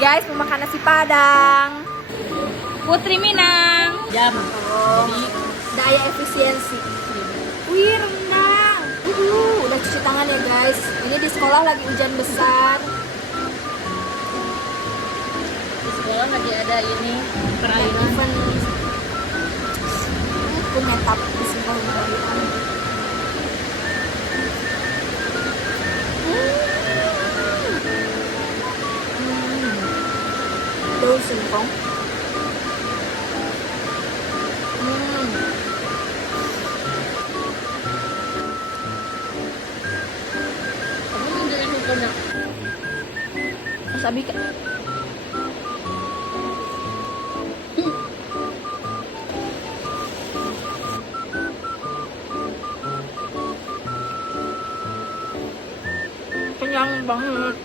guys, mau makan nasi padang. Putri Minang. Jam. Daya efisiensi. Wih, renang. Udah cuci tangan ya guys. Ini di sekolah lagi hujan besar. Di sekolah lagi ada ini perayaan. Event. Aku metap di sekolah perayaan. Daun singkong. Kamu nunjukin hukumnya. Sabi ka. Kenyang banget.